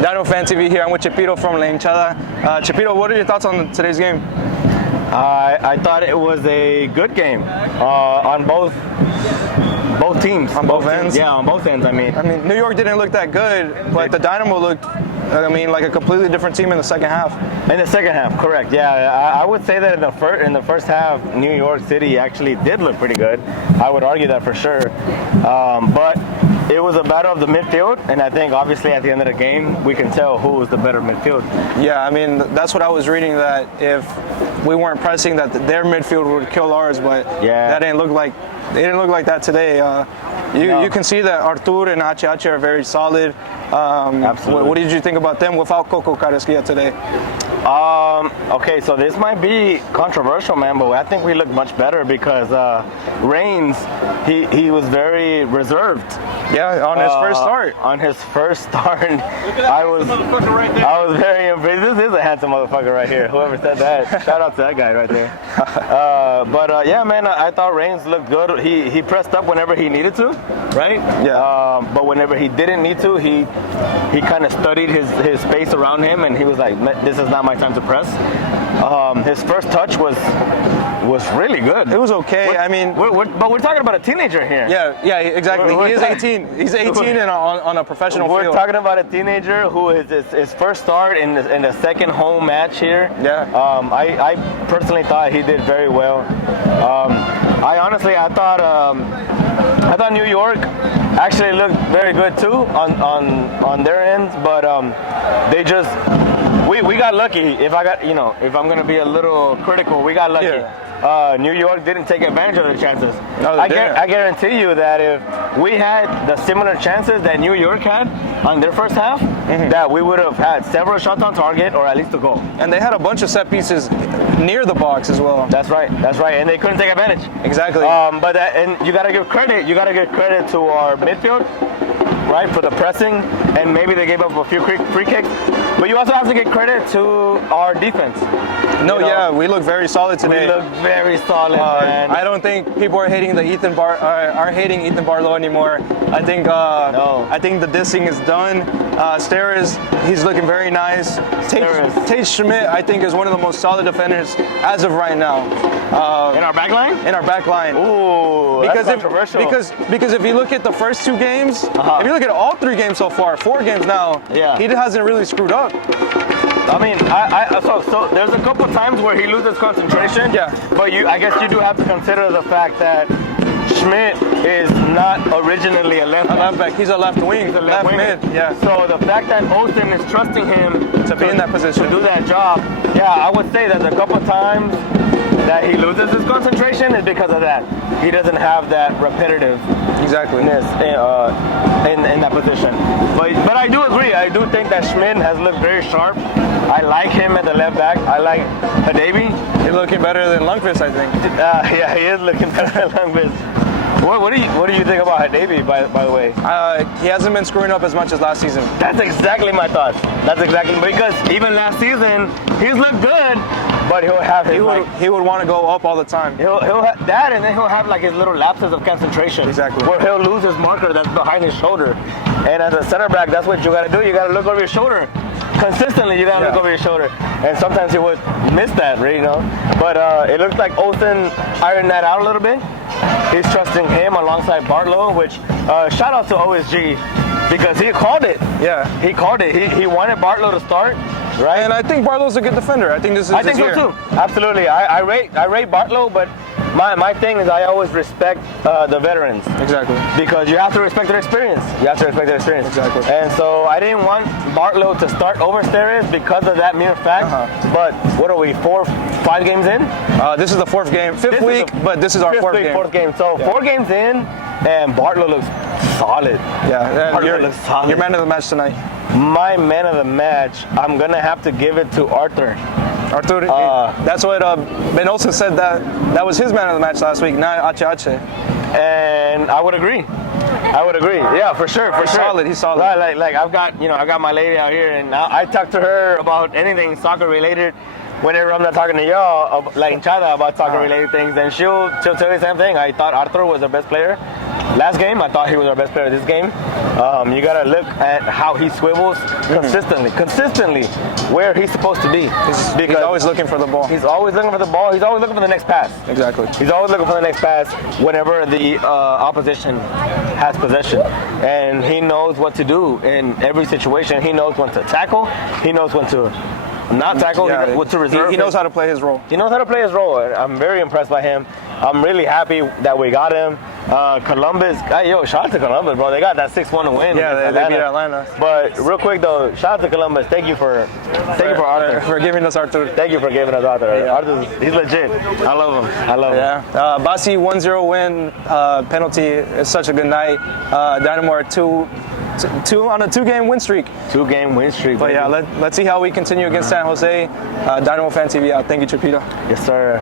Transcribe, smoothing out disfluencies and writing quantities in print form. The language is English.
Dynamo Fan TV here. I'm with Chepito from La Hinchada. Chepito, what are your thoughts on today's game? I thought it was a good game on both teams. On both ends? Yeah, on both ends. I mean, New York didn't look that good, but the Dynamo looked, like a completely different team in the second half. In the second half, correct. Yeah, I would say that in the first half, New York City actually did look pretty good. I would argue that for sure. But it was a battle of the midfield, and I think obviously at the end of the game, we can tell who was the better midfield. Yeah, that's what I was reading, that if we weren't pressing, that their midfield would kill ours, but that didn't look like that today. You can see that Artur and HH are very solid. Absolutely. What did you think about them without Coco Carrasquilla today? Okay, so this might be controversial, man, but I think we looked much better because Reigns, he was very reserved. Yeah, on his first start. On his first start, I was very impressed. This is a handsome motherfucker right here. Whoever said that, shout out to that guy right there. But yeah, man, I thought Reigns looked good. He pressed up whenever he needed to, right? Yeah. But whenever he didn't need to, he kind of studied his space around him, and he was like, "This is not my time to press." His first touch was really good. It was okay. But we're talking about a teenager here. Yeah, exactly. He is 18. He's 18 and on a professional field. We're talking about a teenager who is his first start in the second home match here. Yeah. I personally thought he did very well. I thought New York actually looked very good too on their ends, but they just we got lucky. If I'm gonna be a little critical, we got lucky. Yeah. New York didn't take advantage of the chances. No, I guarantee you that if we had the similar chances that New York had on their first half, that we would have had several shots on target or at least a goal. And they had a bunch of set pieces near the box as well. That's right, and they couldn't take advantage. Exactly. And you gotta give credit. You gotta give credit to our midfield, right, for the pressing, and maybe they gave up a few free kicks. But you also have to give credit to our defense. We look very solid today. We look very solid, man. I don't think people are hating Ethan Barlow anymore. I think the dissing is done. Steres, he's looking very nice. Tate Schmidt, I think, is one of the most solid defenders as of right now. In our back line? In our back line. Ooh, that's controversial. Because if you look at the first two games, if you look at all three games so far, 4 games now, he hasn't really screwed up. So there's a couple times where he loses concentration. Yeah. But I guess you do have to consider the fact that Schmidt is not originally a left back. He's a left wing. He's a left mid. Yeah. So the fact that Olsen is trusting him to be in that position, to do that job, I would say that a couple times that he loses his concentration is because of that. He doesn't have that repetitiveness in that position. But I do agree. I do think that Schmidt has looked very sharp. I like him at the left back. I like Hadabi. He's looking better than Lundqvist, I think. Yeah, he is looking better than Lundqvist. What do you think about Hadabi, by the way? He hasn't been screwing up as much as last season. That's exactly my thoughts. Because even last season he's looked good, but he'll have he would want to go up all the time. He'll have that, and then he'll have like his little lapses of concentration. Exactly. Where he'll lose his marker that's behind his shoulder. And as a center back, that's what you got to do. You got to look over your shoulder. Consistently, you got to look over your shoulder. And sometimes he would miss that, right, But it looks like Olsen ironed that out a little bit. He's trusting him alongside Bartlow, which shout out to OSG because he called it. Yeah. He called it. He wanted Bartlow to start, right? And I think Bartlow's a good defender. I think this is I think so too. Absolutely. I rate Bartlow, but my thing is I always respect the veterans. Exactly. Because you have to respect their experience. Exactly. And so I didn't want Bartlow to start over Steres because of that mere fact. But what are we, 5 games in? This is the 4th game. Fifth week, but this is our 4th game. 4th game. So 4 games in, and Bartlow looks solid. Yeah, Bartlow looks solid. Your man of the match tonight. My man of the match, I'm going to have to give it to Arthur. That's what Ben Olsen said that was his man of the match last week, not HH. And I would agree. Yeah, for sure. He's solid. Like I've got my lady out here, and I talk to her about anything soccer related. Whenever I'm not talking to y'all, like Hinchada, about soccer related things, and she'll tell you the same thing. I thought Arthur was the best player. last game, I thought he was our best player this game. You got to look at how he swivels consistently where he's supposed to be. He's always looking for the ball. He's always looking for the ball. He's always looking for the next pass. Exactly. He's always looking for the next pass whenever the opposition has possession. And he knows what to do in every situation. He knows when to tackle. He knows when to not tackle. What to reserve. He knows how to play his role. He knows how to play his role. And I'm very impressed by him. I'm really happy that we got him. Columbus, shout out to Columbus, bro. They got that 6-1 win. Yeah, they beat Atlanta. But real quick though, shout out to Columbus. Thank you for Arthur. For giving us Arthur. Thank you for giving us Arthur. Yeah. Arthur, he's legit. I love him. Yeah. Basi 1-0 win, penalty. It's such a good night. Dynamo are two on a 2-game win streak. 2-game win streak. But yeah, let's see how we continue against San Jose. Dynamo Fan TV out. Thank you, Chapito. Yes, sir.